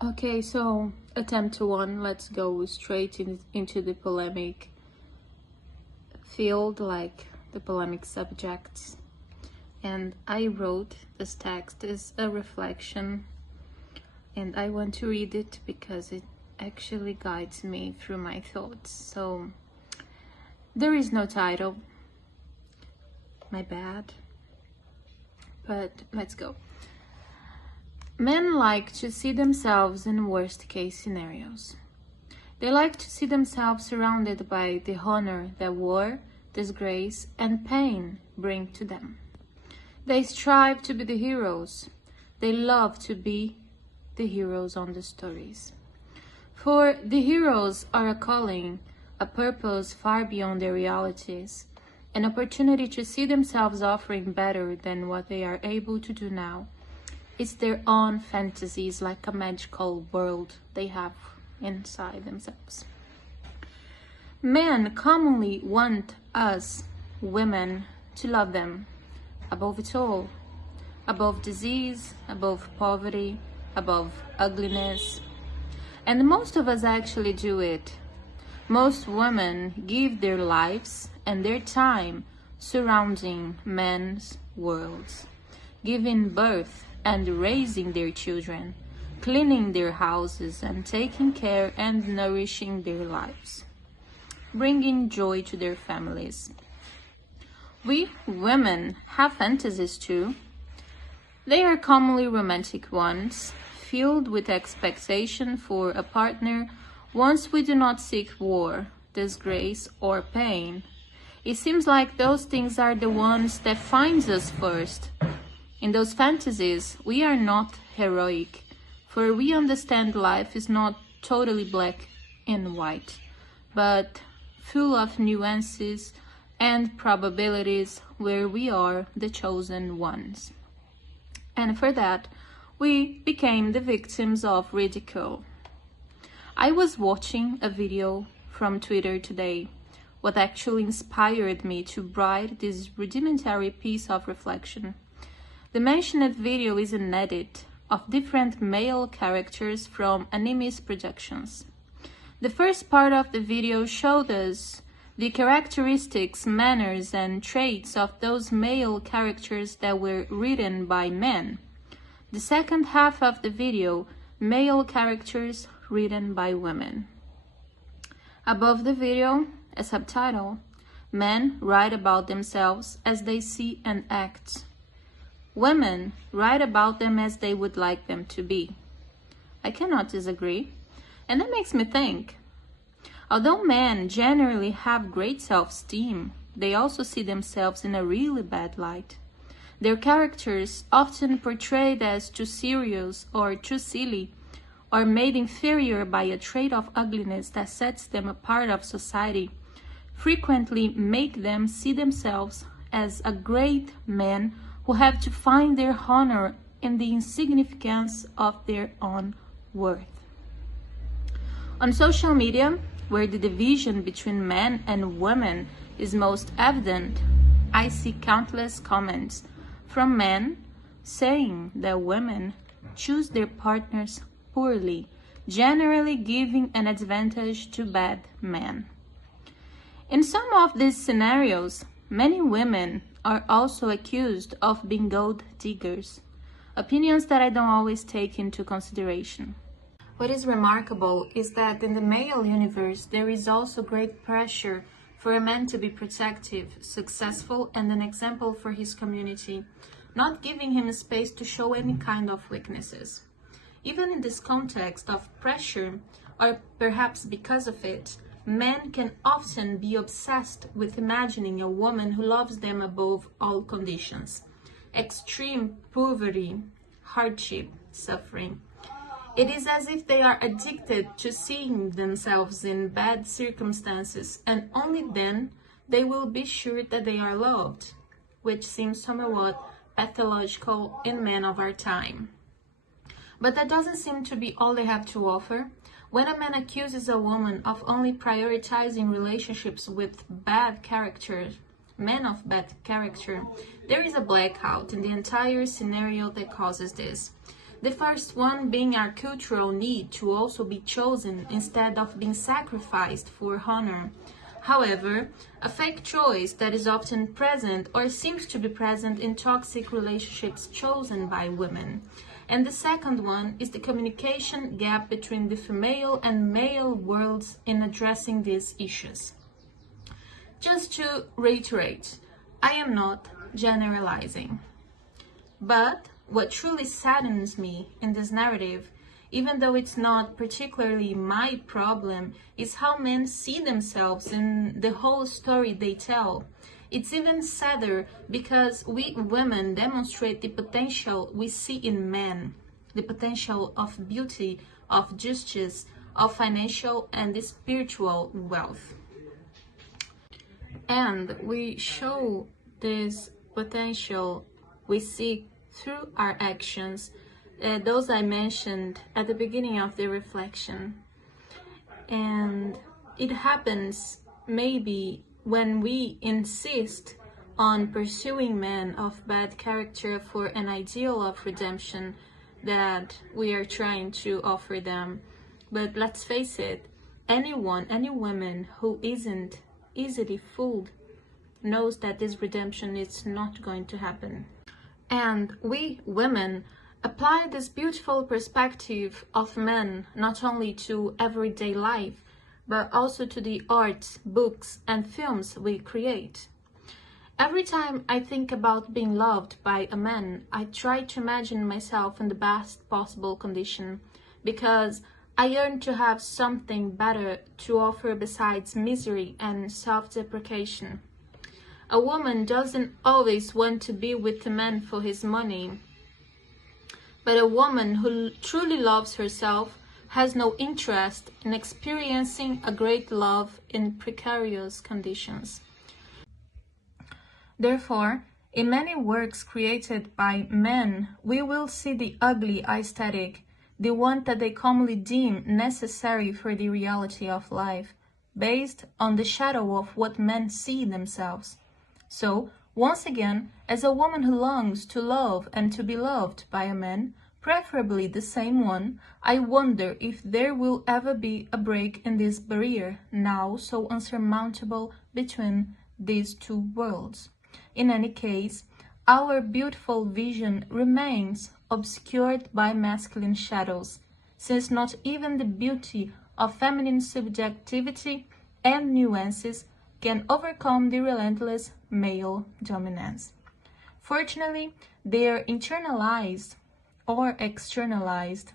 Okay, so attempt one, let's go straight into the polemic field, like the polemic subjects. And I wrote this text as a reflection, and I want to read it because it actually guides me through my thoughts. So there is no title, my bad, but let's go. Men like to see themselves in worst-case scenarios. They like to see themselves surrounded by the honor that war, disgrace, and pain bring to them. They strive to be the heroes. They love to be the heroes on the stories. For the heroes are a calling, a purpose far beyond their realities, an opportunity to see themselves offering better than what they are able to do now. It's their own fantasies, like a magical world they have inside themselves. Men commonly want us, women, to love them, above it all, above disease, above poverty, above ugliness. And most of us actually do it. Most women give their lives and their time surrounding men's worlds, giving birth and raising their children, cleaning their houses and taking care and nourishing their lives, bringing joy to their families. We women have fantasies too. They are commonly romantic ones, filled with expectation for a partner once we do not seek war, disgrace, or pain. It seems like those things are the ones that finds us first. In those fantasies, we are not heroic, for we understand life is not totally black and white, but full of nuances and probabilities where we are the chosen ones. And for that, we became the victims of ridicule. I was watching a video from Twitter today, what actually inspired me to write this rudimentary piece of reflection. The mentioned video is an edit of different male characters from Anime's productions. The first part of the video showed us the characteristics, manners, and traits of those male characters that were written by men. The second half of the video, male characters written by women. Above the video, a subtitle, men write about themselves as they see and act. Women write about them as they would like them to be. I cannot disagree, and that makes me think. Although men generally have great self-esteem, they also see themselves in a really bad light. Their characters, often portrayed as too serious or too silly, or made inferior by a trait of ugliness that sets them apart of society, frequently make them see themselves as a great man who have to find their honor in the insignificance of their own worth. On social media, where the division between men and women is most evident, I see countless comments from men saying that women choose their partners poorly, generally giving an advantage to bad men. In some of these scenarios, many women are also accused of being gold diggers, opinions that I don't always take into consideration. What is remarkable is that in the male universe, there is also great pressure for a man to be protective, successful, and an example for his community, not giving him space to show any kind of weaknesses. Even in this context of pressure, or perhaps because of it, men can often be obsessed with imagining a woman who loves them above all conditions. Extreme poverty, hardship, suffering. It is as if they are addicted to seeing themselves in bad circumstances, and only then they will be sure that they are loved, which seems somewhat pathological in men of our time. But that doesn't seem to be all they have to offer. When a man accuses a woman of only prioritizing relationships with bad character, men of bad character, there is a blackout in the entire scenario that causes this. The first one being our cultural need to also be chosen instead of being sacrificed for honor. However, a fake choice that is often present or seems to be present in toxic relationships chosen by women. And the second one is the communication gap between the female and male worlds in addressing these issues. Just to reiterate, I am not generalizing. But what truly saddens me in this narrative, even though it's not particularly my problem, is how men see themselves in the whole story they tell. It's even sadder because we women demonstrate the potential we see in men, the potential of beauty, of justice, of financial and spiritual wealth. And we show this potential we see through our actions, those I mentioned at the beginning of the reflection. And it happens maybe when we insist on pursuing men of bad character for an ideal of redemption that we are trying to offer them. But let's face it, any woman who isn't easily fooled knows that this redemption is not going to happen. And we women apply this beautiful perspective of men not only to everyday life, but also to the arts, books, and films we create. Every time I think about being loved by a man, I try to imagine myself in the best possible condition, because I yearn to have something better to offer besides misery and self-deprecation. A woman doesn't always want to be with a man for his money, but a woman who truly loves herself has no interest in experiencing a great love in precarious conditions. Therefore, in many works created by men, we will see the ugly aesthetic, the one that they commonly deem necessary for the reality of life, based on the shadow of what men see themselves. So, once again, as a woman who longs to love and to be loved by a man, preferably the same one, I wonder if there will ever be a break in this barrier, now so unsurmountable, between these two worlds. In any case, our beautiful vision remains obscured by masculine shadows, since not even the beauty of feminine subjectivity and nuances can overcome the relentless male dominance. Fortunately, their internalized or externalized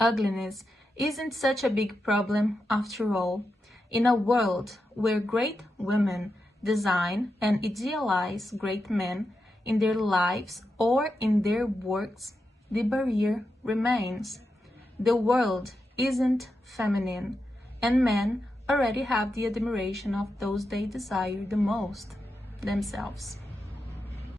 ugliness isn't such a big problem after all. In a world where great women design and idealize great men in their lives or in their works, the barrier remains. The world isn't feminine, and men already have the admiration of those they desire the most, themselves.